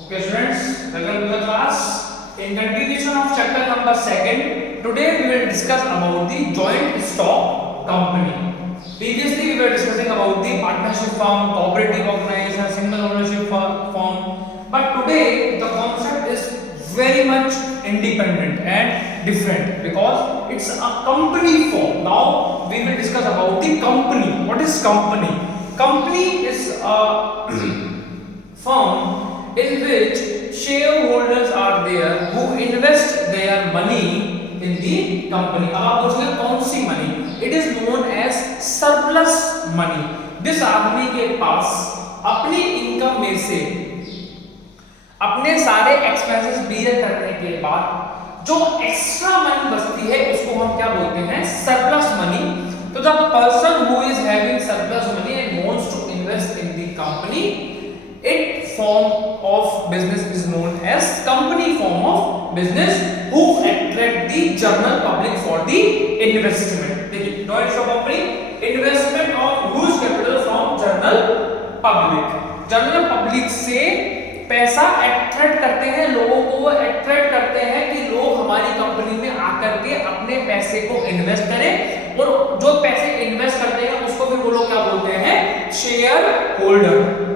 Okay, students, welcome to the class. In continuation of chapter number 2, today we will discuss about the joint stock company. Previously, we were discussing about the partnership firm, cooperative organization, single ownership firm. But today, the concept is very much independent and different because it's a company form. Now, we will discuss about the company. What is company? Company is a firm in which shareholders are there who invest their money in the company. अब आप पूछेंगे कौन सी money? It is known as surplus money. जिस आदमी के पास अपनी income में से अपने सारे एक्सपेंसेस बियर करने के बाद जो एक्स्ट्रा मनी बचती है उसको हम क्या बोलते हैं? Surplus money. तो the person who is having surplus money and wants to invest in the company, it form of business is known as company form of business who attract the general public for the investment. देखिए joint stock company investment of huge capital from general public. General public से पैसा attract करते हैं, लोगों को वो attract करते हैं कि लोग हमारी कंपनी में आकर के अपने पैसे को इन्वेस्ट करें, और जो पैसे इन्वेस्ट करते हैं उसको फिर वो लोग क्या बोलते हैं? Share holder.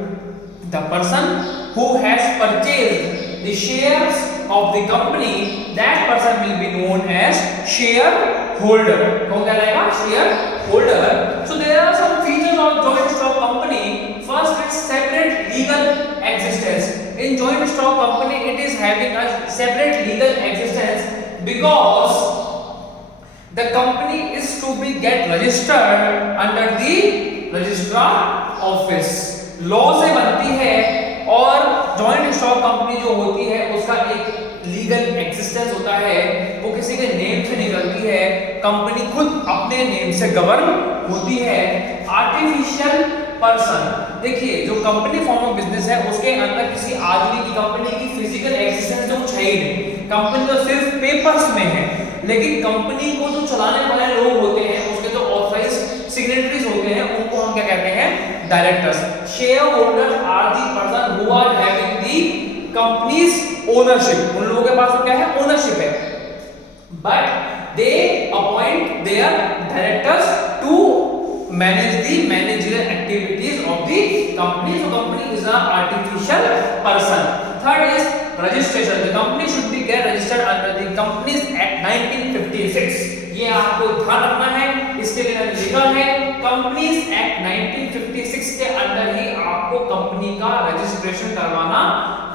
The person who has purchased the shares of the company, that person will be known as shareholder. कौन कहलाएगा? Shareholder. So there are some features of joint stock company. First, its separate legal existence. In joint stock company, it is having a separate legal existence because the company is to be get registered under the registrar office. Law से बनती है और joint stock company जो होती है उसका एक legal existence होता है, वो किसी के नेम से निकलती है, कंपनी खुद अपने नेम से गवर्न होती है. आर्टिफिशियल पर्सन, देखिए जो कंपनी फॉर्म ऑफ बिजनेस है उसके अंदर किसी आदमी की, कंपनी की फिजिकल एग्जिस्टेंस तो कुछ है ही नहीं, कंपनी तो सिर्फ पेपर्स में है, लेकिन कंपनी को जो चलाने वाले लोग होते हैं उसके जो ऑथराइज्ड सिग्नेटरीज होते हैं उनको हम क्या कहते हैं? Directors. Shareholders are the person who are having the company's ownership. उन लोगों के पास तो क्या है? ओनरशिप है, but they appoint their directors to manage the managerial activities of the company. So company is an artificial person. Third is registration. The company should be get registered under the Companies Act 1956. ये आपको ध्यान रखना है, इसके लिए लिखा है companies act 1956 के अंदर ही आपको कंपनी का रजिस्ट्रेशन करवाना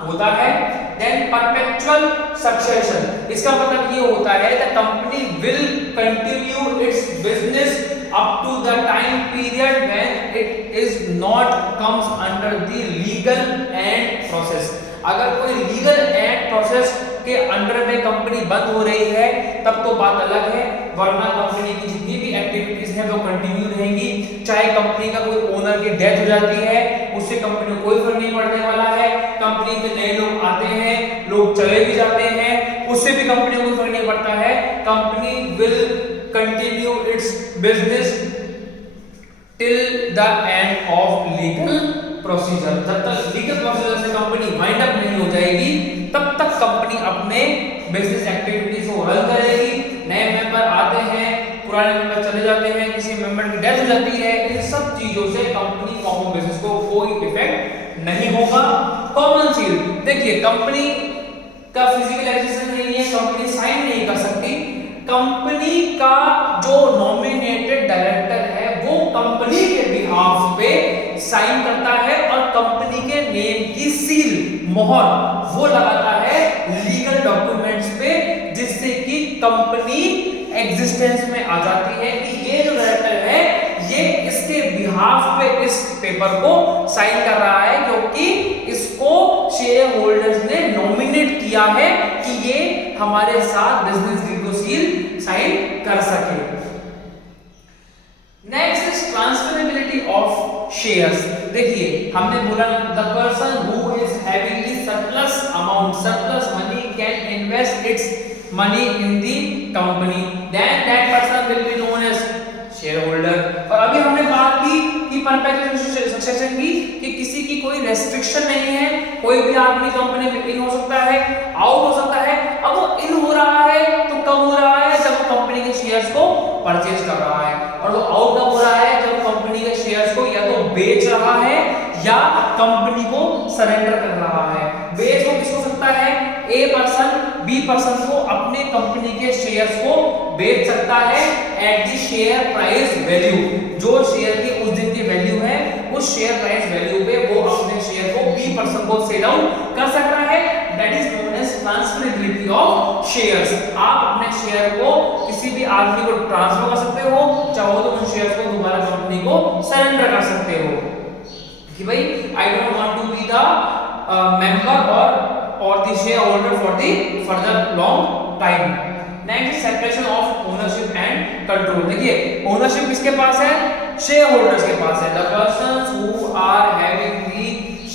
होता है. देन परपेचुअल सक्सेशन, इसका मतलब ये होता है the company will continue its business up to the time period when it is not comes under the legal and process. अगर कोई लीगल एंड प्रोसेस के अंडर में कंपनी बंद हो रही है तब तो बात अलग है, वरना कंपनी की जितनी भी एक्टिविटीज हैं वो कंटिन्यू रहेंगी. चाहे कंपनी का कोई ओनर की डेथ हो जाती है उससे कंपनी को कोई फर्क नहीं पड़ने वाला है, कंपनी में नए लोग आते हैं, लोग चले भी जाते हैं, उससे भी कंपनी को कोई फर्क नहीं पड़ता है. Company will continue its business till the end of legal procedure. जब तक लीगल प्रोसीजर से कंपनी वाइंड अप नहीं हो जाएगी तब तक कंपनी अपने बिजनेस एक्टिविटीज को रन करेगी. नए मेंबर आते हैं, पुराने मेंबर चले जाते हैं, किसी मेंबर की डेथ हो जाती है, इन सब चीजों से कंपनी फॉर्म ऑफ बिजनेस को कोई इफेक्ट नहीं होगा. कॉमन सील, देखिए कंपनी का फिजिकल एग्जिस्टेंस नहीं है, कंपनी साइन नहीं कर सकती. कंपनी का जो नॉमिनेटेड डायरेक्टर है वो कंपनी के बिहाफ पे साइन करता है और कंपनी के नेम की सील, मोहर वो लगाता है लीगल डॉक्यूमेंट्स पे, जिससे कि कंपनी एग्जिस्टेंस में आ जाती है कि ये जो डायरेक्टर है ये इसके बिहाफ पे इस पेपर को साइन कर रहा है, क्योंकि इसको शेयर होल्डर्स ने नॉमिनेट किया है कि ये हमारे साथ बिजनेस डील को सील साइन कर सके. Next is transferability of shares. देखिए हमने बोला the person who is having the surplus amount, surplus money can invest its money in the company, then that person will be known as shareholder. और अभी हमने बात की कि perpetual succession की कि किसी की कोई रेस्ट्रिक्शन नहीं है, कोई भी आदमी कंपनी में इन हो सकता है, आउट हो सकता है। अब वो इन हो रहा है तो कब हो रहा है, जब वो कंपनी के शेयर्स को परचेज कर रहा है, और वो आउट कब हो रहा है, जब कंपनी के शेयर्स को या तो बेच रहा है या कंपनी को सरेंडर कर रहा है। बेच वो किसको सकता है, ए पर्सन बी पर्सन को अपने कंपनी के शेयर्स को बेच सकता है at the share price value, जो शेयर की उस दिन की वैल्यू है उस शेयर प्राइस वैल्यू पे वो अपने शेयर को बी पर्सन को सेल आउट कर सकता है। That is known as transferability of shares. आप अपने शेयर को किसी भी आदमी को ट्रांसफर कर सकते हो, चाहो तो उन शेयर्स को दोबारा कंपनी को सरेंडर कर सकते हो कि भाई I don't want to be the member or the shareholder for the further long time. Next separation of ownership and control. देखिए ओनरशिप किसके पास है, शेयरहोल्डर्स के पास है। The persons who are having the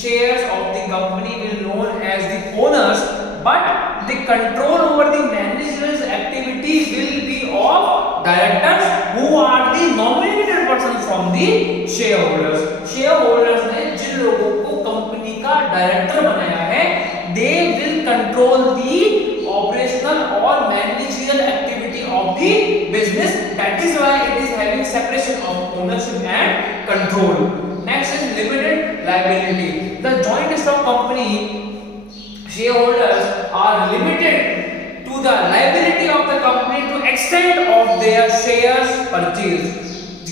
shares of the company will known as the owners, but the control over the manager's activity will be of directors who are the nominated persons from the shareholders. shareholders ने जिन लोगों को company का director बनाया है, they will control the operational or managerial activity of the business. That is why it is having separation of ownership and control. Next is limited liability. The joint stock company shareholders are limited to the liability of the company to extent of their shares purchased.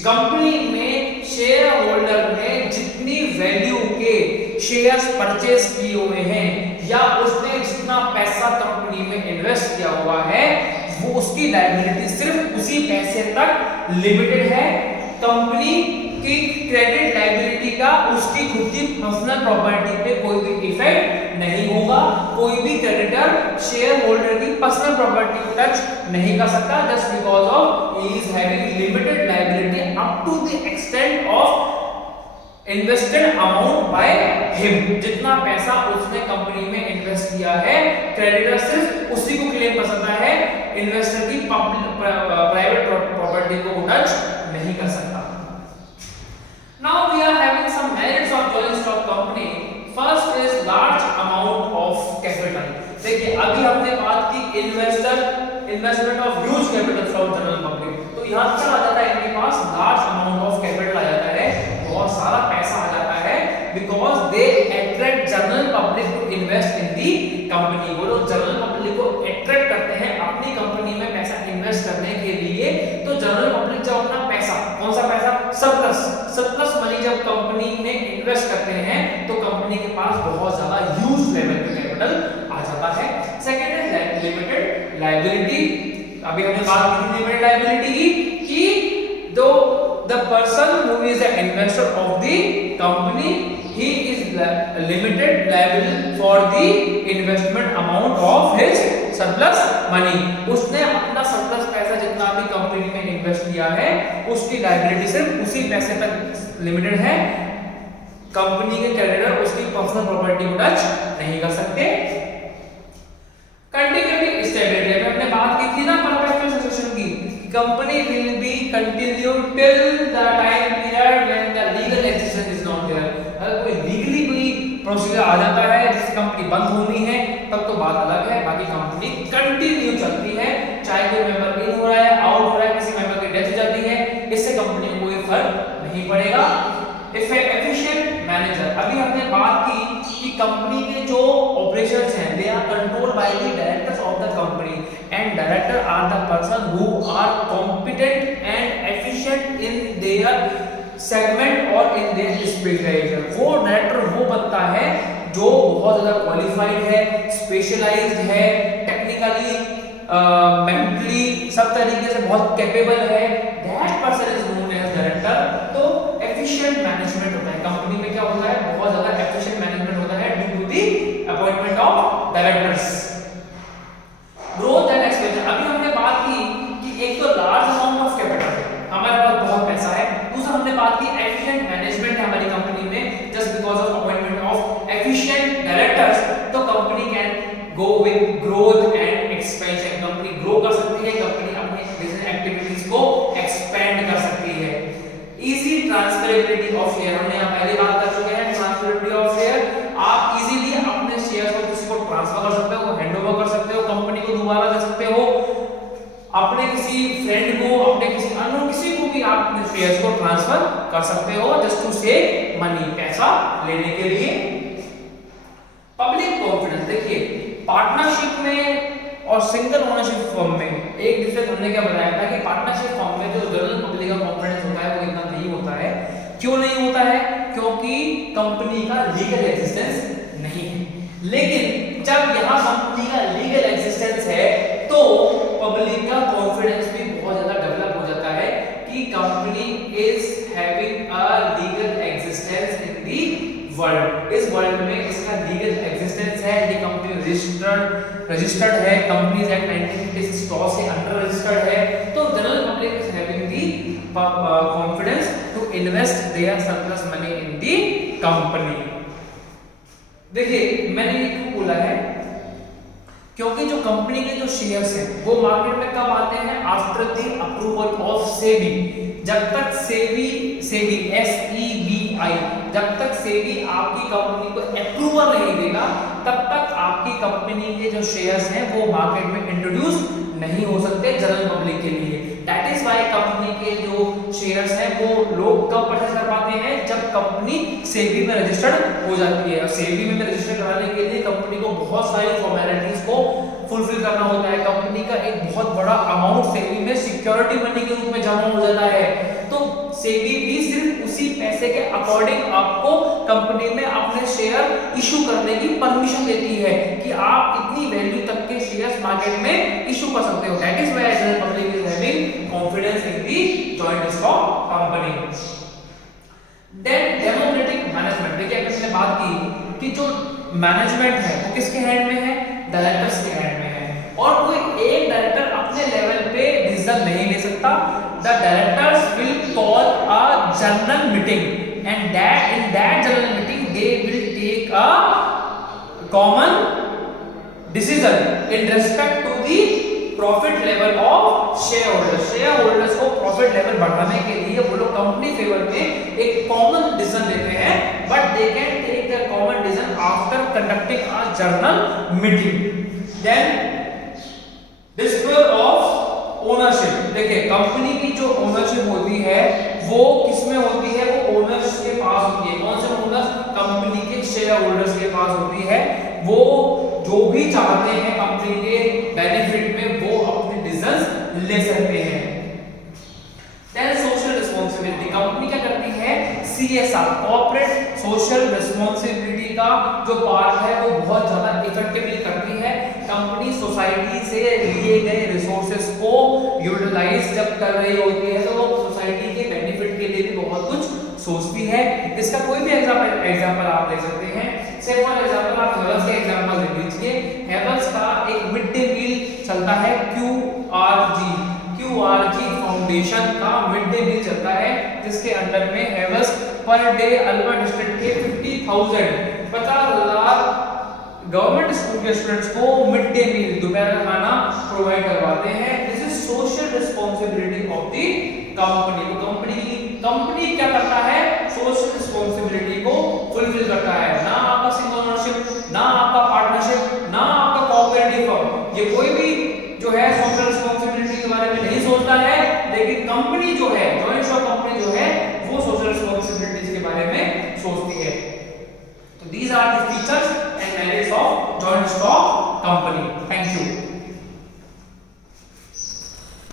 Company में share holder ने जितनी value के shares purchase किए हुए हैं या उसने जितना पैसा कंपनी में इन्वेस्ट किया हुआ है, वो उसकी लायबिलिटी सिर्फ उसी पैसे तक लिमिटेड है। कंपनी की क्रेडिट लायबिलिटी का उसकी खुद की पर्सनल प्रॉपर्टी पे कोई भी इफेक्ट नहीं होगा। कोई भी क्रेडिटर शेयर होल्डर की पर्सनल प्रॉपर्टी को टच नहीं कर सकता, just because of he is having limited liability up to the extent of invested amount by him. जितना पैसा उसने कंपनी में इन्वेस्ट किया है, क्रेडिटर सिर्फ उसी को क्लेम कर सकता है, इन्वेस्टर की प्राइवेट प्रॉपर्टी को टच नहीं कर सकता। Now we are having some merits of joint stock company. First is large amount of capital. देखिए अभी हमने बात की investment of huge capital from general public, तो यहाँ पर आ जाता है इनके पास लार्ज अमाउंट ऑफ कैपिटल आ जाता है, बहुत सारा पैसा आ जाता है, because they attract general public to invest in the company. वो लोग जनरल पब्लिक को अट्रैक्ट करते हैं अपनी कंपनी में पैसा इन्वेस्ट करने के लिए। तो जनरल पब्लिक जब अपना पैसा, कौन सा पैसा, सरप्लस मनी जब कंपनी में इन्वेस्ट करते हैं तो कंपनी के पास बहुत ज्यादा ह्यूज लेवल पे कैपिटल आ जाता है। सेकंड है लिमिटेड लायबिलिटी। अभी हमने बात की थी लिमिटेड लायबिलिटी की कि the person who is the investor of the company, he is limited liable for the investment amount of his surplus money. उसने अपना सरप्लस पैसा जितना भी कंपनी में इन्वेस्ट किया है उसकी लायबिलिटी सिर्फ उसी पैसे तक लिमिटेड है। कंपनी के क्रेडिटर उसकी पर्सनल प्रॉपर्टी को टच नहीं कर सकते। कंटिन्यूटी स्टेबिलिटी, हमने बात की थी ना परपेचुअल सक्सेशन की, company will be continue till the time period when the legal existence is not there. अगर कोई लीगली कोई प्रोसीजर आ जाता है जिससे कंपनी बंद होनी है तब तो बात अलग है, बाकी कंपनी कंटिन्यू चलती है, चाहे कोई मेंबर इन हो रहा है, आउट हो रहा है, किसी मेंबर की डेथ हो जाती है, इससे कंपनी को कोई फर्क नहीं पड़ेगा। एफिशिएंट मैनेजर, अभी हमने बात की कि कंपनी के जो ऑपरेशंस हैं they are controlled by the directors of the company and director are the person who are competent and efficient in their segment और इन देयर स्पेशलाइजेशन। वो डायरेक्टर वो बनता है जो बहुत ज्यादा क्वालिफाइड है, स्पेशलाइज्ड है, टेक्निकली मेंटली सब तरीके से बहुत कैपेबल है, that person is known as director. तो एफिशिएंट मैनेजमेंट होता है कंपनी में, क्या होता है, बहुत ज्यादा एफिशिएंट मैनेजमेंट होता है due to the appointment of directors. Growth and expansion, अभी हमने बात की कि एक तो लार्ज अमाउंट ऑफ कैपिटल है, हमारे पास बहुत पैसा है, दूसरा हमने बात की एफिशिएंट मैनेजमेंट है हमारी कंपनी में, just because of appointment of efficient directors, तो company can go with growth and expansion. Company grow कर सकती है, कंपनी अपने बिजनेस एक्टिविटीज को एक्सपेंड कर सकती है। इजी ट्रांसफरेबिलिटी ऑफ ट्रांसफर कर सकते हो जस्ट टू सेव मनी, पैसा लेने के लिए। पब्लिक कॉन्फिडेंस, देखिए पार्टनरशिप में और सिंगल ओनरशिप फर्म में एक डिफरेंस हमने क्या बताया था कि पार्टनरशिप फर्म में जो जनरल पब्लिक का कॉन्फिडेंस होता है वो इतना नहीं होता है। क्यों नहीं होता है? क्योंकि कंपनी का लीगल एग्जिस्टेंस नहीं है। लेकिन जब यहाँ कंपनी का लीगल एग्जिस्टेंस है तो पब्लिक का कॉन्फिडेंस भी बहुत ज्यादा डेवलप हो जाता है कि company is having a legal existence in the world. इस वर्ल्ड में इसका लीगल एग्जिस्टेंस है, ये कंपनी रजिस्टर्ड है, कंपनीज एक्ट 1956 लॉ से अंडर रजिस्टर्ड है। तो general public is having the confidence to invest their surplus money in the company. देखिए मैंने ये क्यों बोला है, क्योंकि जो कंपनी के जो शेयर्स हैं वो मार्केट में कब आते हैं? After the approval of SEBI. जब तक सेबी SEBI जब तक सेबी आपकी कंपनी को अप्रूवल नहीं देगा तब तक आपकी कंपनी के जो शेयर्स हैं वो मार्केट में इंट्रोड्यूस नहीं हो सकते जनरल पब्लिक के लिए। दैट इज व्हाई कंपनी के जो शेयर्स हैं वो लोग कब परचेज कर पाते हैं? जब कंपनी सेबी में रजिस्टर्ड हो जाती है। और सेबी में रजिस्टर कराने के लिए कंपनी को बहुत सारी फॉर्मेलिटीज को फुलफिल करना होता है। कंपनी का एक बहुत बड़ा अमाउंट सेबी में सिक्योरिटी मनी के रूप में जमा हो जाता है। तो सेबी भी सिर्फ उसी पैसे के अकॉर्डिंग आपको कंपनी में अपने शेयर इशू करने की परमिशन देती है कि आप इतनी वैल्यू तक के शेयर्स मार्केट में इशू कर सकते हो। That is why general public is having confidence in the joint stock company. Then democratic management, देखिए अभी हमने बात की कि जो मैनेजमेंट है वो किसके हैंड में है? डायरेक्टर्स के हैंड में है। और कोई एक डायरेक्टर अपने लेवल पे डिसीजन नहीं ले सकता। The directors will call a general meeting and that in that general meeting they will take a common decision in respect to the profit level of shareholders. Shareholders को profit level बढ़ाने के लिए वो लोग company favour में एक common decision लेते हैं, but they can take the common decision after conducting a general meeting. Then disclosure of ownership, देखिए कंपनी की जो ओनरशिप होती है वो किसमें होती है? वो ओनर्स के पास होती है। कौन से ओनर्स? कंपनी के शेयर होल्डर्स के पास होती है। वो जो भी चाहते हैं कंपनी के बेनिफिट में वो अपने डिसीजंस ले सकते हैं। देन सोशल रिस्पांसिबिलिटी, कंपनी क्या करती है? CSR कॉर्पोरेट सोशल रिस्पांसिबिलिटी का जो पार्ट है वो बहुत ज्यादा इफेक्टिवली करती है। कंपनी सोसाइटी से लिए गए रिसोर्सेज को यूटिलाइज जब कर रही होती है तो वो सोसाइटी के बेनिफिट के लिए भी बहुत कुछ सोचती है। इसका कोई भी एग्जांपल आप ले सकते हैं। से फॉर एग्जांपल आप हेवल्स के एग्जांपल ले लीजिए। हेवल्स का एक मिड डे मील चलता है QRG फाउंडेशन का मिड डे मील चलता है जिसके अंडर में Havells per day Alwar district के 50,000 गवर्नमेंट स्कूल के स्टूडेंट्स को मिड डे मील दोपहर का खाना प्रोवाइड करवाते हैं। This is social responsibility of the company. Company क्या करता है? सोशल रिस्पांसिबिलिटी को फुलफिल करता है। ना आपका सिंगल ओनरशिप, ना आपका पार्टनरशिप, ना आपका कोऑपरेटिव फर्म, ये कोई भी जो है सोशल रिस्पांसिबिलिटी के बारे में नहीं सोचता है। लेकिन कंपनी जो है, जॉइंट स्टॉक कंपनी जो है वो सोशल रिस्पांसिबिलिटीज के बारे में सोचती है। तो these are the features and merits of joint stock